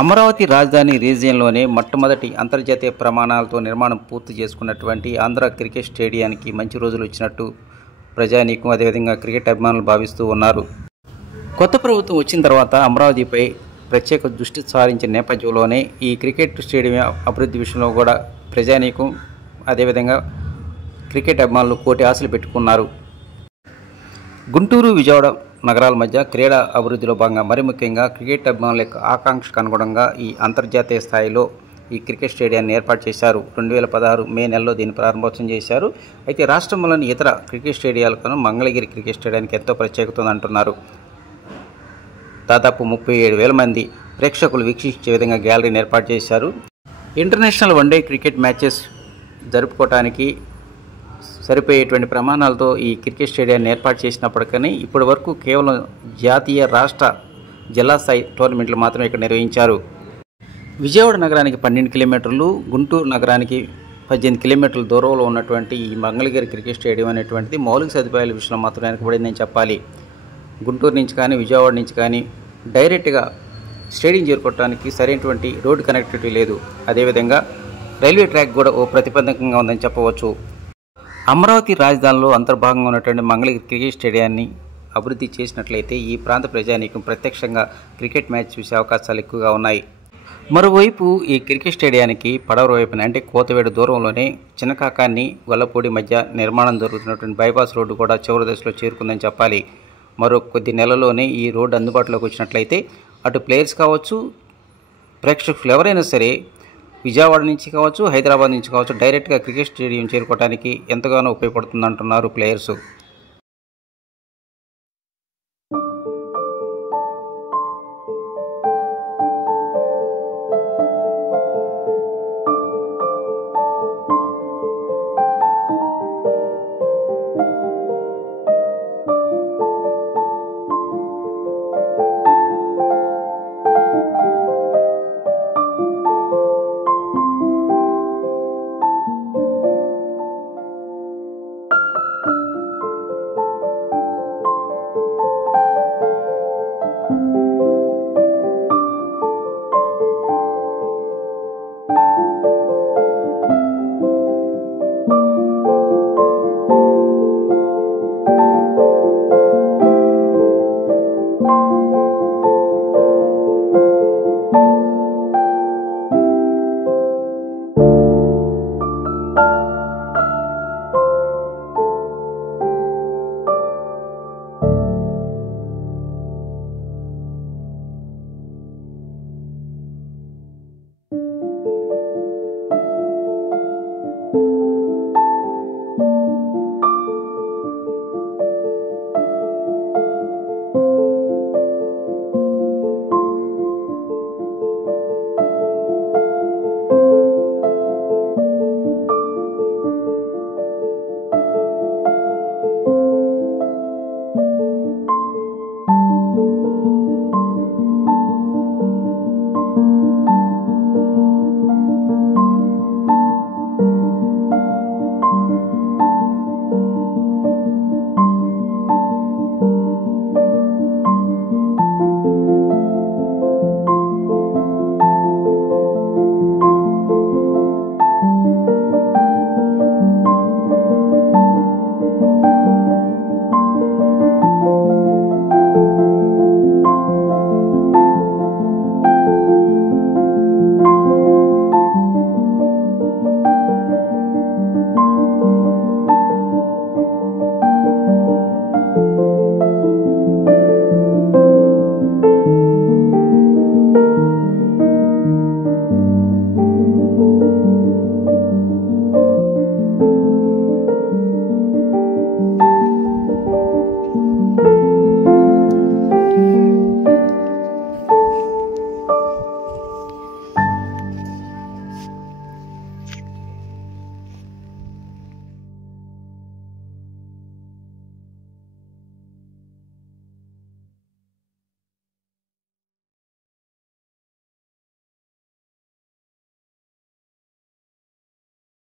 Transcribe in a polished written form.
అమరావతి రాజధాని రీజియన్లోనే మొట్టమొదటి అంతర్జాతీయ ప్రమాణాలతో నిర్మాణం పూర్తి చేసుకున్నటువంటి ఆంధ్ర క్రికెట్ స్టేడియానికి మంచి రోజులు వచ్చినట్టు ప్రజానీకం అదేవిధంగా క్రికెట్ అభిమానులు భావిస్తూ ఉన్నారు. కొత్త ప్రభుత్వం వచ్చిన తర్వాత అమరావతిపై ప్రత్యేక దృష్టి సారించిన నేపథ్యంలోనే ఈ క్రికెట్ స్టేడియం అభివృద్ధి విషయంలో కూడా ప్రజానీకం అదేవిధంగా క్రికెట్ అభిమానులు కోటి ఆశలు పెట్టుకున్నారు. గుంటూరు, విజయవాడ నగరాల మధ్య క్రీడా అభివృద్ధిలో భాగంగా మరి ముఖ్యంగా క్రికెట్ అభిమానుల యొక్క ఆకాంక్షకు అనుగుణంగా ఈ అంతర్జాతీయ స్థాయిలో ఈ క్రికెట్ స్టేడియాన్ని ఏర్పాటు చేశారు. 2016 మే నెలలో దీన్ని ప్రారంభోత్సవం చేశారు. అయితే రాష్ట్రంలోని ఇతర క్రికెట్ స్టేడియాలకు మంగళగిరి క్రికెట్ స్టేడియానికి ఎంతో ప్రత్యేకత ఉందంటున్నారు. దాదాపు 37,000 మంది ప్రేక్షకులు వీక్షించే విధంగా గ్యాలరీని ఏర్పాటు చేశారు. ఇంటర్నేషనల్ వన్డే క్రికెట్ మ్యాచెస్ జరుపుకోవడానికి సరిపోయేటువంటి ప్రమాణాలతో ఈ క్రికెట్ స్టేడియాన్ని ఏర్పాటు చేసినప్పటికీ ఇప్పటి వరకు కేవలం జాతీయ, రాష్ట్ర, జిల్లా స్థాయి టోర్నమెంట్లు మాత్రమే ఇక్కడ నిర్వహించారు. విజయవాడ నగరానికి 12 కిలోమీటర్లు, గుంటూరు నగరానికి 18 కిలోమీటర్ల దూరంలో ఉన్నటువంటి ఈ మంగళగిరి క్రికెట్ స్టేడియం అనేటువంటిది మౌలిక సదుపాయాల విషయంలో మాత్రం వెనకబడిందని చెప్పాలి. గుంటూరు నుంచి కానీ విజయవాడ నుంచి కానీ డైరెక్ట్గా స్టేడియం చేరుకోవడానికి సరైనటువంటి రోడ్డు కనెక్టివిటీ లేదు. అదేవిధంగా రైల్వే ట్రాక్ కూడా ఓ ప్రతిబంధకంగా ఉందని చెప్పవచ్చు. అమరావతి రాజధానిలో అంతర్భాగంగా ఉన్నటువంటి మంగళగిరి క్రికెట్ స్టేడియాన్ని అభివృద్ధి చేసినట్లయితే ఈ ప్రాంత ప్రజానీకం ప్రత్యక్షంగా క్రికెట్ మ్యాచ్ చూసే అవకాశాలు ఎక్కువగా ఉన్నాయి. మరోవైపు ఈ క్రికెట్ స్టేడియానికి పడవ వైపున అంటే కోతవేడు దూరంలోనే చిన్నకాకాన్ని, గొల్లపూడి మధ్య నిర్మాణం జరుగుతున్నటువంటి బైపాస్ రోడ్డు కూడా చివరి దశలో చేరుకుందని చెప్పాలి. మరో కొద్ది నెలల్లోనే ఈ రోడ్డు అందుబాటులోకి వచ్చినట్లయితే అటు ప్లేయర్స్ కావచ్చు, ప్రేక్షకులు ఎవరైనా సరే విజయవాడ నుంచి కావచ్చు, హైదరాబాద్ నుంచి కావచ్చు డైరెక్ట్గా క్రికెట్ స్టేడియం చేరుకోవడానికి ఎంతగానో ఉపయోగపడుతుందంటున్నారు ప్లేయర్సు.